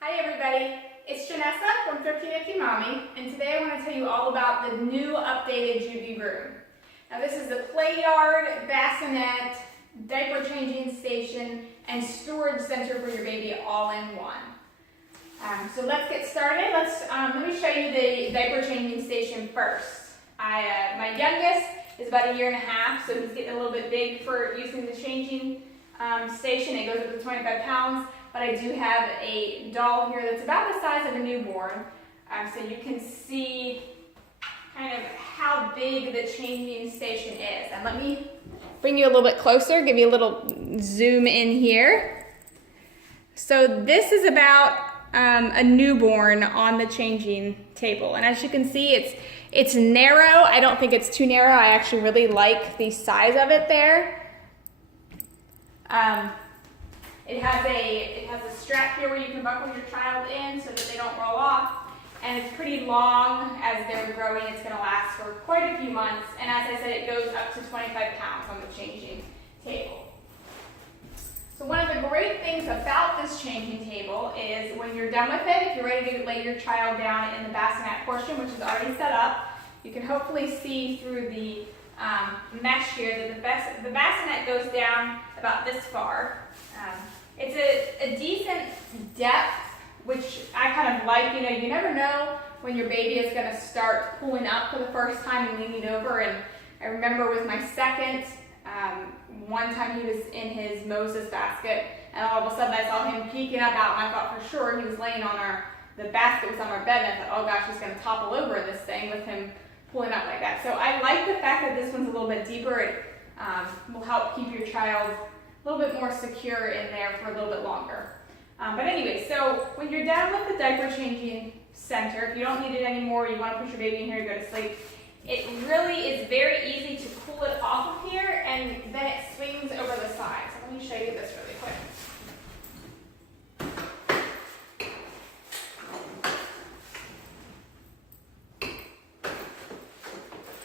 Hi everybody, it's Janessa from Thrifty Nifty Mommy, and today I want to tell you all about the new updated Joovy room. Now this is the Playard, bassinet, diaper changing station, and storage center for your baby all in one. So let's get started. Let me show you the diaper changing station first. My youngest is about 1.5 years, so he's getting a little bit big for using the changing station. It goes up to 25 pounds. But I do have a doll here that's about the size of a newborn, so you can see kind of how big the changing station is. And let me bring you a little bit closer, give you a little zoom in here. So this is about a newborn on the changing table, and as you can see, it's narrow. I don't think it's too narrow. I actually really like the size of it there. It has a strap here where you can buckle your child in so that they don't roll off, and it's pretty long. As they're growing, it's going to last for quite a few months, and as I said, it goes up to 25 pounds on the changing table. So one of the great things about this changing table is when you're done with it, if you're ready to lay your child down in the bassinet portion, which is already set up, you can hopefully see through the mesh here that the bassinet goes down about this far. It's a decent depth, which I kind of like. You know, you never know when your baby is going to start pulling up for the first time and leaning over. And I remember with my second, one time he was in his Moses basket, and all of a sudden I saw him peeking up out, and I thought for sure he was laying on the basket was on our bed, and I thought, oh gosh, he's going to topple over in this thing with him pulling up like that. So I like the fact that this one's a little bit deeper. It will help keep your child a little bit more secure in there for a little bit longer. But anyway, so when you're done with the diaper changing center, if you don't need it anymore, you want to put your baby in here to go to sleep, it really is very easy to pull it off of here, and then it swings over the side. So let me show you this really quick.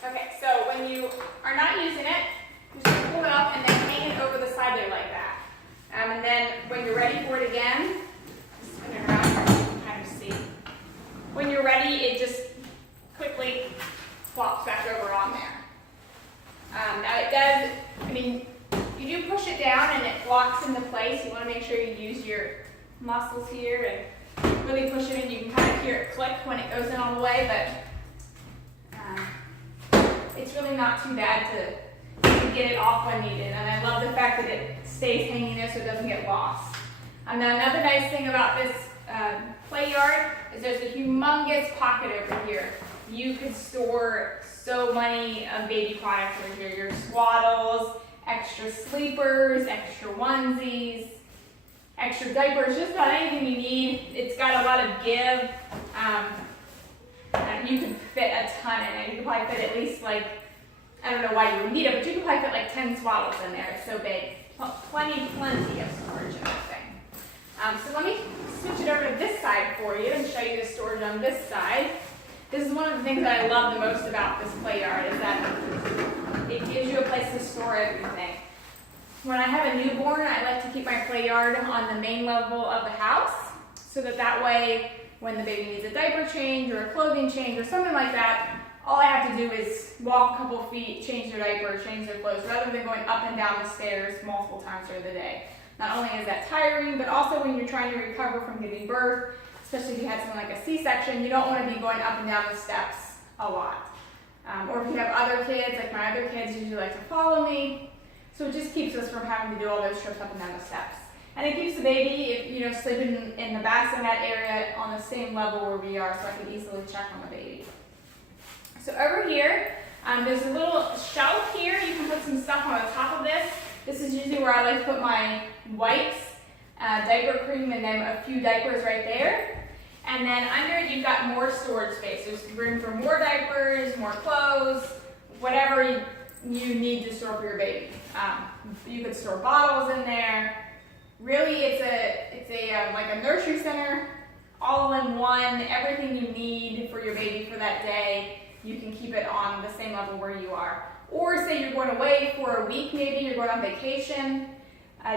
Okay, so when you are not using it, you just pull it off and then hang it over the side there like that. And then when you're ready for it again, spin it around so you can kind of see. When you're ready, it just quickly flops back over on there. Now it does, I mean, you do push it down and it locks into place. You want to make sure you use your muscles here and really push it in. You can kind of hear it click when it goes in all the way, but it's really not too bad to get it off when needed, and I love the fact that it stays hanging there so it doesn't get lost. Now another nice thing about this Playard is there's a humongous pocket over here. You could store so many baby products over here, your swaddles, extra sleepers, extra onesies, extra diapers, just about anything you need. It's got a lot of give. You can fit a ton in it. You could probably fit at least like, I don't know why you would need it, but you could probably fit like 10 swaddles in there. It's so big. Plenty of storage in this thing. So let me switch it over to this side for you and show you the storage on this side. This is one of the things that I love the most about this Playard is that it gives you a place to store everything. When I have a newborn, I like to keep my Playard on the main level of the house so that way when the baby needs a diaper change or a clothing change or something like that, all I have to do is walk a couple feet, change their diaper, change their clothes, rather than going up and down the stairs multiple times during the day. Not only is that tiring, but also when you're trying to recover from giving birth, especially if you had something like a C-section, you don't want to be going up and down the steps a lot. Or if you have other kids, like my other kids usually like to follow me, so it just keeps us from having to do all those trips up and down the steps. And it keeps the baby, sleeping in the bassinet area on the same level where we are, so I can easily check on the baby. So over here, there's a little shelf here. You can put some stuff on the top of this. This is usually where I like to put my wipes, diaper cream, and then a few diapers right there. And then under it, you've got more storage space. There's room for more diapers, more clothes, whatever you need to store for your baby. You could store bottles in there. Really, it's like a nursery center, all in one. Everything you need for your baby for that day. You can keep it on the same level where you are. Or say you're going away for a week, maybe you're going on vacation.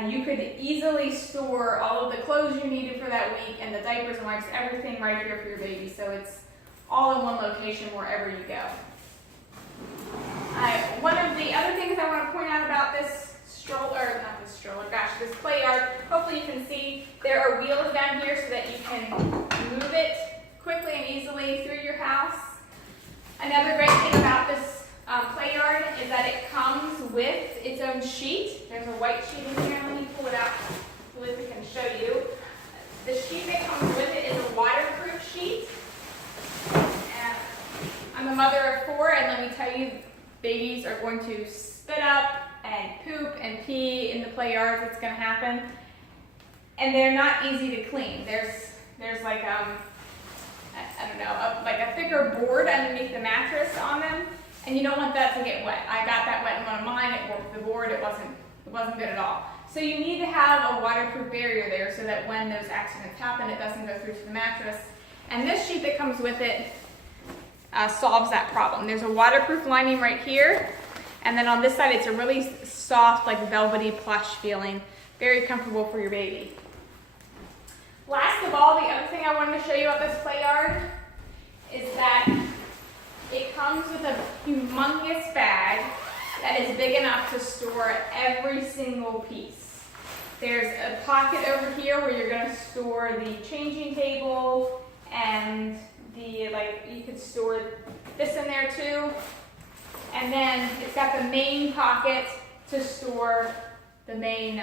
You could easily store all of the clothes you needed for for that week, and the diapers and wipes, everything right here for your baby. So it's all in one location wherever you go. One of the other things I want to point out about this this play yard, hopefully you can see there are wheels down here so that you can move it quickly and easily through your house. Another great thing about this play yard is that it comes with its own sheet. There's a white sheet in here. Let me pull it out so Lizzie can show you. The sheet that comes with it is a waterproof sheet. And I'm a mother of 4, and let me tell you, babies are going to spit up and poop and pee in the play yards. It's going to happen. And they're not easy to clean. There's like I don't know, like a thicker board underneath the mattress on them, and you don't want that to get wet. I got that wet in one of mine. It broke the board. It wasn't good at all. So you need to have a waterproof barrier there so that when those accidents happen, it doesn't go through to the mattress. And this sheet that comes with it solves that problem. There's a waterproof lining right here, and then on this side it's a really soft, like velvety plush feeling, very comfortable for your baby. Last of all, the other thing I wanted to show you about this play yard is that it comes with a humongous bag that is big enough to store every single piece. There's a pocket over here where you're going to store the changing table, and you could store this in there too. And then it's got the main pocket to store the main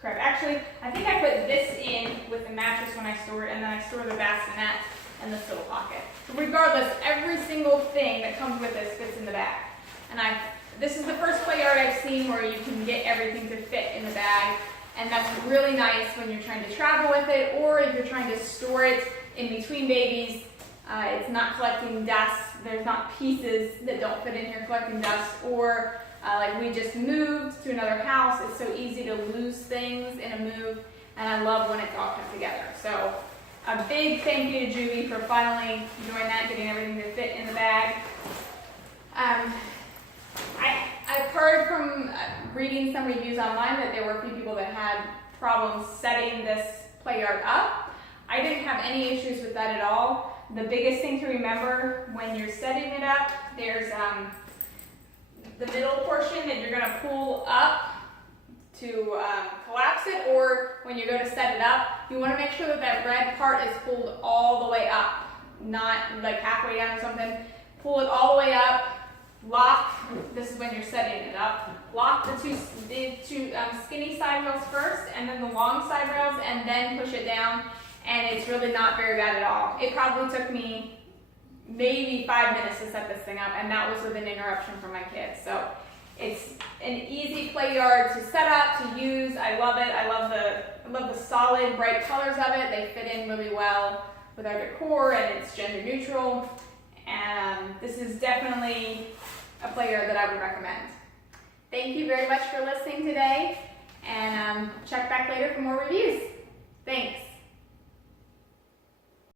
crib. Actually, I think I put this in with the mattress when I store it, and then I store the bassinet in this little pocket. Regardless, every single thing that comes with this fits in the bag. And this is the first play yard I've seen where you can get everything to fit in the bag, and that's really nice when you're trying to travel with it, or if you're trying to store it in between babies. It's not collecting dust. There's not pieces that don't fit in here collecting dust, or like we just moved to another house. It's so easy to lose things in a move, and I love when it's all put together. So a big thank you to Joovy for finally doing that, getting everything to fit in the bag. I've heard from reading some reviews online that there were a few people that had problems setting this play yard up. I didn't have any issues with that at all. The biggest thing to remember when you're setting it up, there's the middle portion that you're going to pull up to collapse it, or when you go to set it up, you want to make sure that that red part is pulled all the way up, not like halfway down or something. Pull it all the way up, lock, this is when you're setting it up, lock the two skinny side rails first, and then the long side rails, and then push it down, and it's really not very bad at all. It probably took me maybe 5 minutes to set this thing up, and that was with an interruption from my kids. So it's an easy play yard to set up, to use. I love it. I love the solid, bright colors of it. They fit in really well with our decor, and it's gender neutral. And this is definitely a play yard that I would recommend. Thank you very much for listening today, and check back later for more reviews. Thanks.